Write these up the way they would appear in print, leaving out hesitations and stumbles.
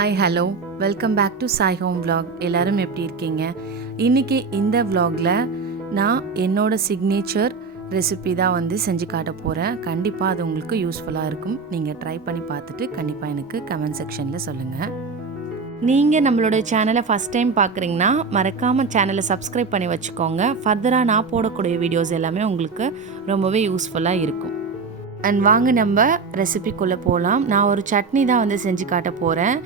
Hi hello welcome back to Sai home vlog. எல்லோரும் எப்படி இருக்கீங்க? இன்றைக்கி இந்த vlogல நான் என்னோட சிக்னேச்சர் ரெசிபி தான் செஞ்சு காட்ட போகிறேன். கண்டிப்பாக அது உங்களுக்கு யூஸ்ஃபுல்லாக இருக்கும். நீங்கள் ட்ரை பண்ணி பார்த்துட்டு கண்டிப்பாக எனக்கு கமெண்ட் செக்ஷனில் சொல்லுங்கள். நீங்கள் நம்மளோட சேனலை ஃபஸ்ட் டைம் பார்க்குறீங்கன்னா மறக்காமல் சேனலை சப்ஸ்கிரைப் பண்ணி வச்சுக்கோங்க. ஃபர்தராக நான் போடக்கூடிய வீடியோஸ் எல்லாமே உங்களுக்கு ரொம்பவே யூஸ்ஃபுல்லாக இருக்கும். அண்ட் வாங்க நம்ம ரெசிபிக்குள்ளே போகலாம். நான் ஒரு சட்னி தான் செஞ்சு காட்ட போகிறேன்.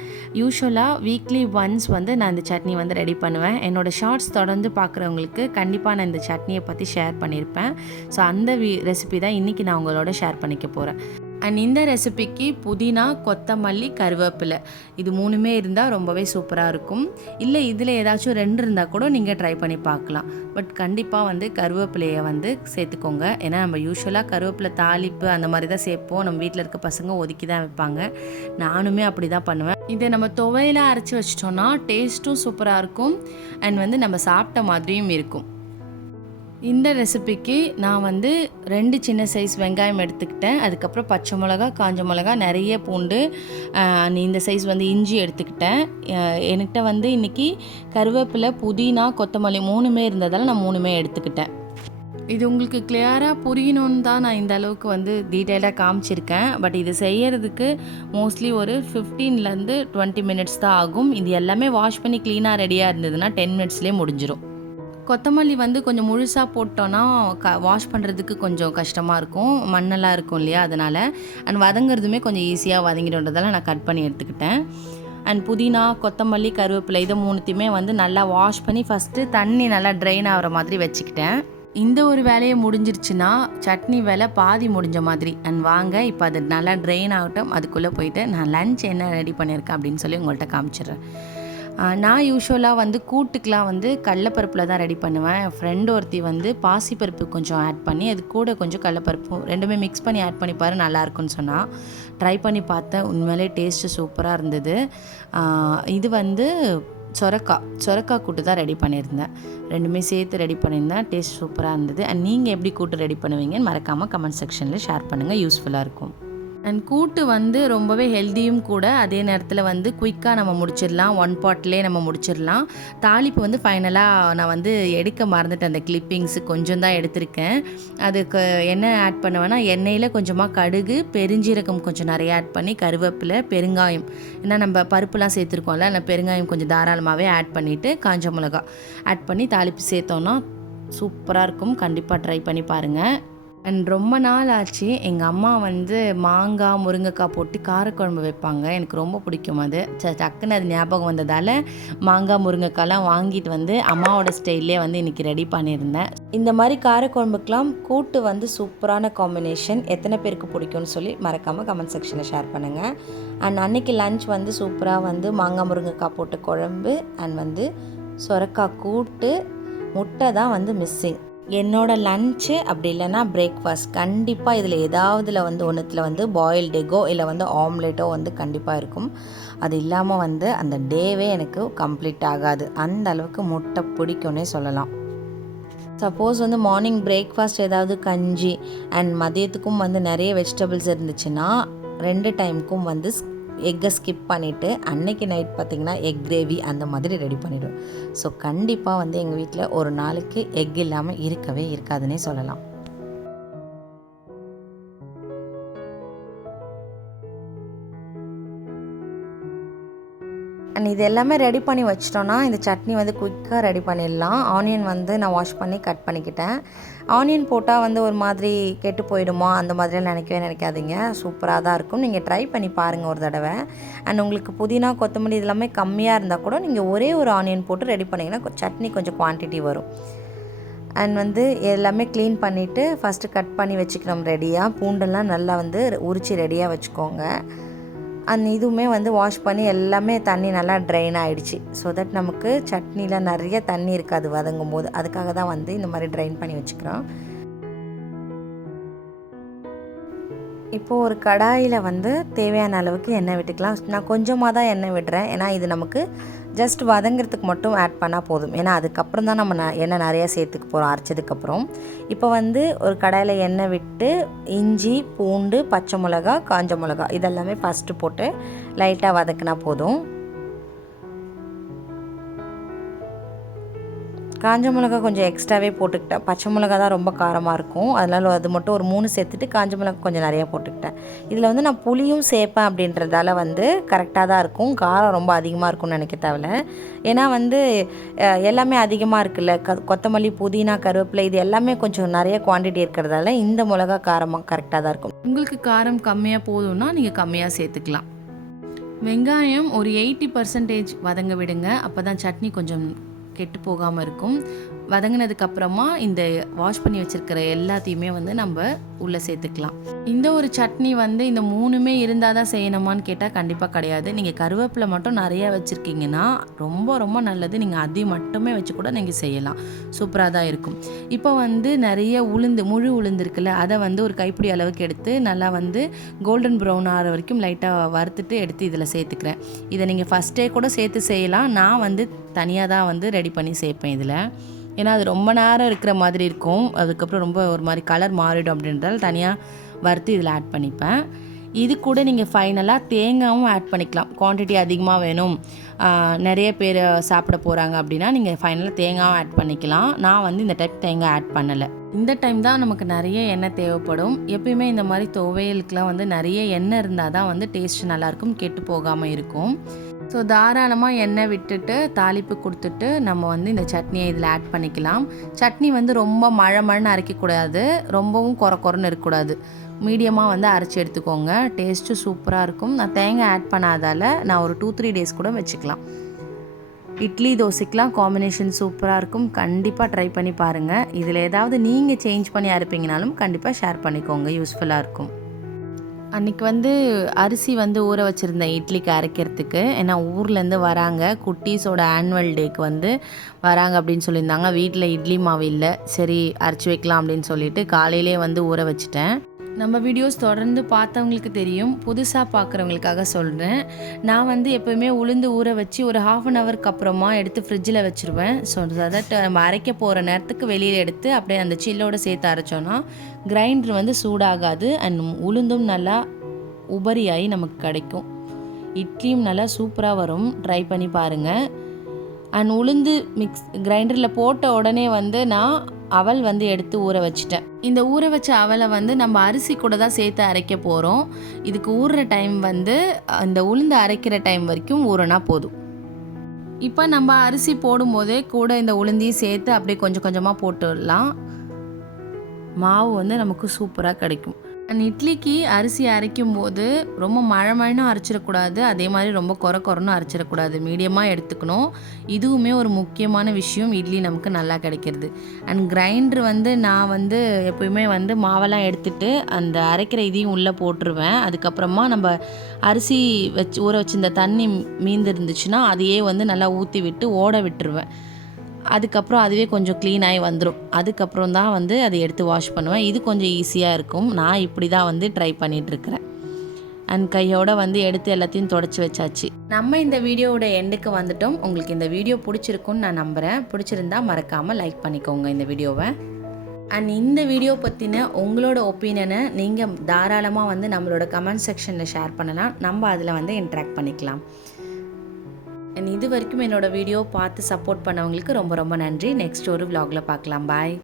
யூஸ்வலாக வீக்லி ஒன்ஸ் நான் இந்த சட்னி ரெடி பண்ணுவேன். என்னோடய ஷார்ட்ஸ் தொடர்ந்து பார்க்குறவங்களுக்கு கண்டிப்பாக நான் இந்த சட்னியை பற்றி ஷேர் பண்ணியிருப்பேன். ஸோ அந்த ரெசிபி தான் இன்றைக்கி நான் உங்களோட ஷேர் பண்ணிக்க போகிறேன். அண்ட் இந்த ரெசிபிக்கு புதினா, கொத்தமல்லி, கருவேப்பிலை இது மூணுமே இருந்தால் ரொம்பவே சூப்பராக இருக்கும். இல்லை இதில் ஏதாச்சும் 2 இருந்தால் கூட நீங்கள் ட்ரை பண்ணி பார்க்கலாம். பட் கண்டிப்பாக கருவேப்பிலையை சேர்த்துக்கோங்க. ஏன்னா நம்ம யூஸ்வலாக கருவேப்பிலை தாளிப்பு அந்த மாதிரி தான் சேர்ப்போம். நம்ம வீட்டில் இருக்க பசங்க ஒதுக்கி தான் வைப்பாங்க. நானுமே அப்படி தான் பண்ணுவேன். இதை நம்ம துவையலாக அரைச்சி வச்சிட்டோன்னா டேஸ்ட்டும் சூப்பராக இருக்கும். அண்ட் நம்ம சாப்பிட்ட மாதிரியும் இருக்கும். இந்த ரெசிபிக்கு நான் 2 சின்ன சைஸ் வெங்காயம் எடுத்துக்கிட்டேன். அதுக்கப்புறம் பச்சை மிளகா, காஞ்ச மிளகா, நிறைய பூண்டு, இந்த சைஸ் இஞ்சி எடுத்துக்கிட்டேன். என்கிட்ட இன்றைக்கி கருவேப்பிலை, புதினா, கொத்தமல்லி 3மே இருந்ததால் நான் 3மே எடுத்துக்கிட்டேன். இது உங்களுக்கு கிளியராக புரியணுன்னு தான் நான் இந்த அளவுக்கு டீட்டெயிலாக காமிச்சிருக்கேன். பட் இது செய்யறதுக்கு மோஸ்ட்லி ஒரு 15லேருந்து 20 மினிட்ஸ் தான் ஆகும். இது எல்லாமே வாஷ் பண்ணி க்ளீனாக ரெடியாக இருந்ததுன்னா 10 மினிட்ஸ்லேயே முடிஞ்சிடும். கொத்தமல்லி கொஞ்சம் முழுசாக போட்டோன்னா வாஷ் பண்ணுறதுக்கு கொஞ்சம் கஷ்டமாக இருக்கும், மண்ணெல்லாம் இருக்கும் இல்லையா, அதனால். அண்ட் வதங்கிறதுமே கொஞ்சம் ஈஸியாக வதங்கிடுன்றதால நான் கட் பண்ணி எடுத்துக்கிட்டேன். அண்ட் புதினா, கொத்தமல்லி, கருவேப்பிலை இதை 3த்தையுமே நல்லா வாஷ் பண்ணி ஃபஸ்ட்டு தண்ணி நல்லா ட்ரெயின் ஆகிற மாதிரி வச்சுக்கிட்டேன். இந்த ஒரு வேலையை முடிஞ்சிருச்சுன்னா சட்னி வேலை பாதி முடிஞ்ச மாதிரி. அண்ட் வாங்க இப்போ அது நல்லா ட்ரெயின் ஆகட்டும். அதுக்குள்ளே போயிட்டு நான் லன்ச் என்ன ரெடி பண்ணியிருக்கேன் அப்படின்னு சொல்லி உங்கள்கிட்ட காமிச்சிடுறேன். நான் யூஸ்வலாக கூட்டுக்கெலாம் கடலைப்பருப்பில் தான் ரெடி பண்ணுவேன். என் ஃப்ரெண்டு ஒருத்தி பாசிப்பருப்பு கொஞ்சம் ஆட் பண்ணி அது கூட கொஞ்சம் கடலைப்பருப்பும் 2மே மிக்ஸ் பண்ணி ஆட் பண்ணி பாரு நல்லாயிருக்குன்னு சொன்னால் ட்ரை பண்ணி பார்த்தேன். உண்மையிலே டேஸ்ட்டு சூப்பராக இருந்தது. இது சொரக்காய் கூட்டு தான் ரெடி பண்ணியிருந்தேன். 2மே சேர்த்து ரெடி பண்ணியிருந்தேன். டேஸ்ட் சூப்பராக இருந்தது. அண்ட் நீங்கள் எப்படி கூட்டு ரெடி பண்ணுவீங்கன்னு மறக்காமல் கமெண்ட் செக்ஷனில் ஷேர் பண்ணுங்கள். யூஸ்ஃபுல்லாக இருக்கும். அண்ட் கூட்டு ரொம்பவே ஹெல்த்தியும் கூட. அதே நேரத்தில் குயிக்காக நம்ம முடிச்சிடலாம். 1 பாட்லேயே நம்ம முடிச்சிடலாம். தாளிப்பு ஃபைனலாக நான் எடுக்க மறந்துட்டேன். அந்த கிளிப்பிங்ஸு கொஞ்சம் தான் எடுத்திருக்கேன். அதுக்கு என்ன ஆட் பண்ணுவேன்னா எண்ணெயில் கொஞ்சமாக கடுகு, பெருஞ்சீரகம் கொஞ்சம் நிறைய ஆட் பண்ணி, கருவேப்பிலை, பெருங்காயம், ஏன்னா நம்ம பருப்புலாம் சேர்த்துருக்கோம்ல, அந்த பெருங்காயம் கொஞ்சம் தாராளமாகவே ஆட் பண்ணிவிட்டு காஞ்ச மிளகா ஆட் பண்ணி தாளிப்பு சேர்த்தோன்னா சூப்பராக இருக்கும். கண்டிப்பாக ட்ரை பண்ணி பாருங்கள். அண்ட் ரொம்ப நாள் ஆச்சு. எங்கள் அம்மா மாங்காய், முருங்கைக்காய் போட்டு காரக்குழம்பு வைப்பாங்க. எனக்கு ரொம்ப பிடிக்கும் அது. டக்குன்னு அது ஞாபகம் வந்ததால் மாங்காய், முருங்கைக்காய்லாம் வாங்கிட்டு அம்மாவோட ஸ்டைல்லே இன்றைக்கி ரெடி பண்ணியிருந்தேன். இந்த மாதிரி காரக்குழம்புக்கெலாம் கூட்டு சூப்பரான காம்பினேஷன். எத்தனை பேருக்கு பிடிக்கும்னு சொல்லி மறக்காமல் கமெண்ட் செக்ஷனில் ஷேர் பண்ணுங்கள். அண்ட் அன்றைக்கி லன்ச் சூப்பராக மாங்காய், முருங்கைக்காய் போட்டு குழம்பு அண்ட் சொரக்காய் கூட்டு, முட்டை தான் மிஸ்ஸிங். என்னோடய லன்ச்சு அப்படி இல்லைன்னா பிரேக்ஃபாஸ்ட் கண்டிப்பாக இதில் ஏதாவதுல ஒன்றுத்தில் பாயில்டு எக்கோ இல்லை ஆம்லேட்டோ கண்டிப்பாக இருக்கும். அது இல்லாமல் அந்த டேவே எனக்கு கம்ப்ளீட் ஆகாது. அந்த அளவுக்கு முட்டை பிடிக்கும்னே சொல்லலாம். சப்போஸ் மார்னிங் பிரேக்ஃபாஸ்ட் ஏதாவது கஞ்சி அண்ட் மதியத்துக்கும் நிறைய வெஜிடபிள்ஸ் இருந்துச்சுன்னா 2 டைமுக்கும் எக்கை ஸ்கிப் பண்ணிவிட்டு அன்னைக்கு நைட் பார்த்திங்கன்னா எக் கிரேவி அந்த மாதிரி ரெடி பண்ணிவிடுவோம். ஸோ கண்டிப்பாக எங்கள் வீட்டில் ஒரு நாளைக்கு எக் இல்லாமல் இருக்கவே இருக்காதுன்னே சொல்லலாம். அண்ட் இது எல்லாமே ரெடி பண்ணி வச்சிட்டோன்னா இந்த சட்னி குயிக்காக ரெடி பண்ணிடலாம். ஆனியன் நான் வாஷ் பண்ணி கட் பண்ணிக்கிட்டேன். ஆனியன் போட்டால் ஒரு மாதிரி கெட்டு போயிடுமா அந்த மாதிரிலாம் நினைக்காதீங்க. சூப்பராக தான் இருக்கும். நீங்கள் ட்ரை பண்ணி பாருங்கள் ஒரு தடவை. அண்ட் உங்களுக்கு புதினா, கொத்தமல்லி இது எல்லாமே கம்மியாக இருந்தால் கூட நீங்கள் ஒரே ஒரு ஆனியன் போட்டு ரெடி பண்ணிங்கன்னா சட்னி கொஞ்சம் குவான்டிட்டி வரும். அண்ட் எல்லாமே க்ளீன் பண்ணிவிட்டு ஃபஸ்ட்டு கட் பண்ணி வச்சுக்கணும் ரெடியாக. பூண்டெல்லாம் நல்லா உரித்து ரெடியாக வச்சுக்கோங்க. அண்ட் இதுவுமே வாஷ் பண்ணி எல்லாமே தண்ணி நல்லா ட்ரைன் ஆகிடுச்சு. ஸோ தட் நமக்கு சட்னியில் நிறைய தண்ணி இருக்காது வதங்கும் போது. அதுக்காக தான் இந்த மாதிரி ட்ரைன் பண்ணி வச்சுக்கிறோம். இப்போது ஒரு கடாயில் தேவையான அளவுக்கு எண்ணெய் விட்டுக்கலாம். நான் கொஞ்சமாக தான் எண்ணெய் விடுறேன். ஏன்னா இது நமக்கு ஜஸ்ட் வதங்கிறதுக்கு மட்டும் ஆட் பண்ணால் போதும். ஏன்னா அதுக்கப்புறம் தான் நம்ம எண்ணெய் நிறையா சேர்த்துக்க போகிறோம் அரைச்சதுக்கப்புறம். இப்போ ஒரு கடாயில் எண்ணெய் விட்டு இஞ்சி, பூண்டு, பச்சை மிளகா, காஞ்ச மிளகா இதெல்லாமே ஃபஸ்ட்டு போட்டு லைட்டாக வதக்கினா போதும். காஞ்ச மிளகா கொஞ்சம் எக்ஸ்ட்ராவே போட்டுக்கிட்டேன். பச்சை மிளகா தான் ரொம்ப காரமாக இருக்கும், அதனால் அது மட்டும் ஒரு 3 சேர்த்துட்டு காஞ்ச மிளகா கொஞ்சம் நிறையா போட்டுக்கிட்டேன். இதில் வந்து நான் புளியும் சேர்ப்பேன் அப்படின்றதால வந்து கரெக்டாக தான் இருக்கும். காரம் ரொம்ப அதிகமாக இருக்கும்னு நினைக்க தேவையில்ல. ஏன்னா வந்து எல்லாமே அதிகமாக இருக்குல்ல, கொத்தமல்லி, புதினா, கருவேப்பிலை இது எல்லாமே கொஞ்சம் நிறைய குவான்டிட்டி இருக்கிறதால இந்த மிளகா காரமாக கரெக்டாக தான் இருக்கும். உங்களுக்கு காரம் கம்மியாக போதும்னா நீங்கள் கம்மியாக சேர்த்துக்கலாம். வெங்காயம் ஒரு 80% வதங்க விடுங்க, அப்போ தான் சட்னி கொஞ்சம் கெட்டு போகாமல் இருக்கும். வதங்கினதுக்கப்புறமா இந்த வாஷ் பண்ணி வச்சுருக்கிற எல்லாத்தையுமே வந்து நம்ம உள்ளே சேர்த்துக்கலாம். இந்த ஒரு சட்னி வந்து இந்த 3மே இருந்தால் தான் செய்யணுமான்னு கேட்டால் கண்டிப்பாக கிடையாது. நீங்கள் கருவேப்பிலை மட்டும் நிறையா வச்சுருக்கீங்கன்னா ரொம்ப ரொம்ப நல்லது. நீங்கள் அதையும் மட்டுமே வச்சு கூட நீங்கள் செய்யலாம், சூப்பராக தான் இருக்கும். இப்போ வந்து நிறைய முழு உளுந்து இருக்குல்ல, அதை வந்து ஒரு கைப்பிடி அளவுக்கு எடுத்து நல்லா வந்து கோல்டன் ப்ரௌன் ஆகிற வரைக்கும் லைட்டாக வறுத்துட்டு எடுத்து இதில் சேர்த்துக்கிறேன். இதை நீங்கள் ஃபஸ்ட்டே கூட சேர்த்து செய்யலாம். நான் வந்து தனியாக தான் வந்து ரெடி பண்ணி சேர்ப்பேன் இதில். ஏன்னா அது ரொம்ப நேரம் இருக்கிற மாதிரி இருக்கும், அதுக்கப்புறம் ரொம்ப ஒரு மாதிரி கலர் மாறிடும் அப்படின்றதால தனியாக வறுத்து இதில் ஆட் பண்ணிப்பேன். இது கூட நீங்கள் ஃபைனலாக தேங்காயும் ஆட் பண்ணிக்கலாம். குவான்டிட்டி அதிகமாக வேணும், நிறைய பேர் சாப்பிட போகிறாங்க அப்படின்னா நீங்கள் ஃபைனலாக தேங்காயும் ஆட் பண்ணிக்கலாம். நான் வந்து இந்த டைப் தேங்காய் ஆட் பண்ணலை. இந்த டைம் தான் நமக்கு நிறைய எண்ணெய் தேவைப்படும். எப்பயுமே இந்த மாதிரி துவையலுக்குலாம் வந்து நிறைய எண்ணெய் இருந்தால் தான் வந்து டேஸ்ட் நல்லாயிருக்கும், கெட்டு போகாமல் இருக்கும். ஸோ தாராளமாக எண்ணெய் விட்டுட்டு தாளிப்பு கொடுத்துட்டு நம்ம வந்து இந்த சட்னியை இதில் ஆட் பண்ணிக்கலாம். சட்னி வந்து ரொம்ப மழைன்னு அரைக்கக்கூடாது, ரொம்பவும் குறன்னு இருக்கக்கூடாது, மீடியமாக வந்து அரைச்சி எடுத்துக்கோங்க. டேஸ்ட்டு சூப்பராக இருக்கும். நான் தேங்காய் ஆட் பண்ணாதால் நான் ஒரு 2-3 டேஸ் கூட வச்சுக்கலாம். இட்லி தோசைக்கெலாம் காம்பினேஷன் சூப்பராக இருக்கும். கண்டிப்பாக ட்ரை பண்ணி பாருங்கள். இதில் ஏதாவது நீங்கள் சேஞ்ச் பண்ணி அரைப்பீங்கனாலும் கண்டிப்பாக ஷேர் பண்ணிக்கோங்க, யூஸ்ஃபுல்லாக இருக்கும். அன்றைக்கி வந்து அரிசி வந்து ஊற வச்சுருந்தேன் இட்லிக்கு அரைக்கிறதுக்கு. ஏன்னா ஊர்லேருந்து வராங்க, குட்டீஸோட ஆனுவல் டேக்கு வந்து வராங்க அப்படின்னு சொல்லியிருந்தாங்க. வீட்டில் இட்லி மாவு இல்லை, சரி அரைச்சி வைக்கலாம் அப்படின்னு சொல்லிட்டு காலையிலே வந்து ஊற வச்சுட்டேன். நம்ம வீடியோஸ் தொடர்ந்து பார்த்தவங்களுக்கு தெரியும், புதுசாக பார்க்குறவங்களுக்காக சொல்கிறேன். நான் வந்து எப்போயுமே உளுந்து ஊற வச்சு ஒரு 1/2 ஹவருக்கு அப்புறமா எடுத்து ஃப்ரிட்ஜில் வச்சுருவேன். ஸோ தட் நம்ம அரைக்க போகிற நேரத்துக்கு வெளியில் எடுத்து அப்படியே அந்த சில்லோடு சேர்த்து அரைச்சோன்னா கிரைண்டர் வந்து சூடாகாது, அண்ட் உளுந்தும் நல்லா உபரியாகி நமக்கு கிடைக்கும். இட்லியும் நல்லா சூப்பராக வரும், ட்ரை பண்ணி பாருங்கள். அண்ட் உளுந்து கிரைண்டரில் போட்ட உடனே வந்து நான் அவல் வந்து எடுத்து ஊற வச்சிட்டேன். இந்த ஊற வச்ச அவலை வந்து நம்ம அரிசி கூட தான் சேர்த்து அரைக்க போகிறோம். இதுக்கு ஊறுற டைம் வந்து இந்த உளுந்து அரைக்கிற டைம் வரைக்கும் ஊறினா போதும். இப்போ நம்ம அரிசி போடும்போதே கூட இந்த உளுந்தையும் சேர்த்து அப்படியே கொஞ்சம் கொஞ்சமாக போட்டுடலாம். மாவு வந்து நமக்கு சூப்பராக கிடைக்கும். அண்ட் இட்லிக்கு அரிசி அரைக்கும் போது ரொம்ப மழைன்னு அரைச்சிடக்கூடாது, அதே மாதிரி ரொம்ப குறன்னு அரைச்சிடக்கூடாது, மீடியமாக எடுத்துக்கணும். இதுவுமே ஒரு முக்கியமான விஷயம், இட்லி நமக்கு நல்லா கிடைக்கிறது. அண்ட் கிரைண்டர் வந்து நான் வந்து எப்போயுமே வந்து மாவெல்லாம் எடுத்துகிட்டு அந்த அரைக்கிற இதையும் உள்ளே போட்டுருவேன். அதுக்கப்புறமா நம்ம அரிசி ஊற வச்சிருந்த தண்ணி மீந்து இருந்துச்சுன்னா அதையே வந்து நல்லா ஊற்றி விட்டு ஓட விட்டுருவேன். அதுக்கப்புறம் அதுவே கொஞ்சம் க்ளீனாகி வந்துடும். அதுக்கப்புறம் தான் வந்து அதை எடுத்து வாஷ் பண்ணுவேன். இது கொஞ்சம் ஈஸியாக இருக்கும். நான் இப்படி தான் வந்து ட்ரை பண்ணிகிட்ருக்கிறேன். அண்ட் கையோடு வந்து எடுத்து எல்லாத்தையும் தொடச்சி வச்சாச்சு. நம்ம இந்த வீடியோவோட எண்டுக்கு வந்துட்டோம். உங்களுக்கு இந்த வீடியோ பிடிச்சிருக்குன்னு நான் நம்புகிறேன். பிடிச்சிருந்தா மறக்காமல் லைக் பண்ணிக்கோங்க இந்த வீடியோவை. அண்ட் இந்த வீடியோ பற்றின உங்களோட ஒப்பீனியனை நீங்கள் தாராளமாக வந்து நம்மளோட கமெண்ட் செக்ஷனில் ஷேர் பண்ணலாம். நம்ம அதில் வந்து இன்ட்ராக்ட் பண்ணிக்கலாம். இது வரைக்கும் என்னோடய வீடியோ பார்த்து சப்போர்ட் பண்ணவங்களுக்கு ரொம்ப ரொம்ப நன்றி. நெக்ஸ்ட் ஒரு vlogல பார்க்கலாம். பாய்.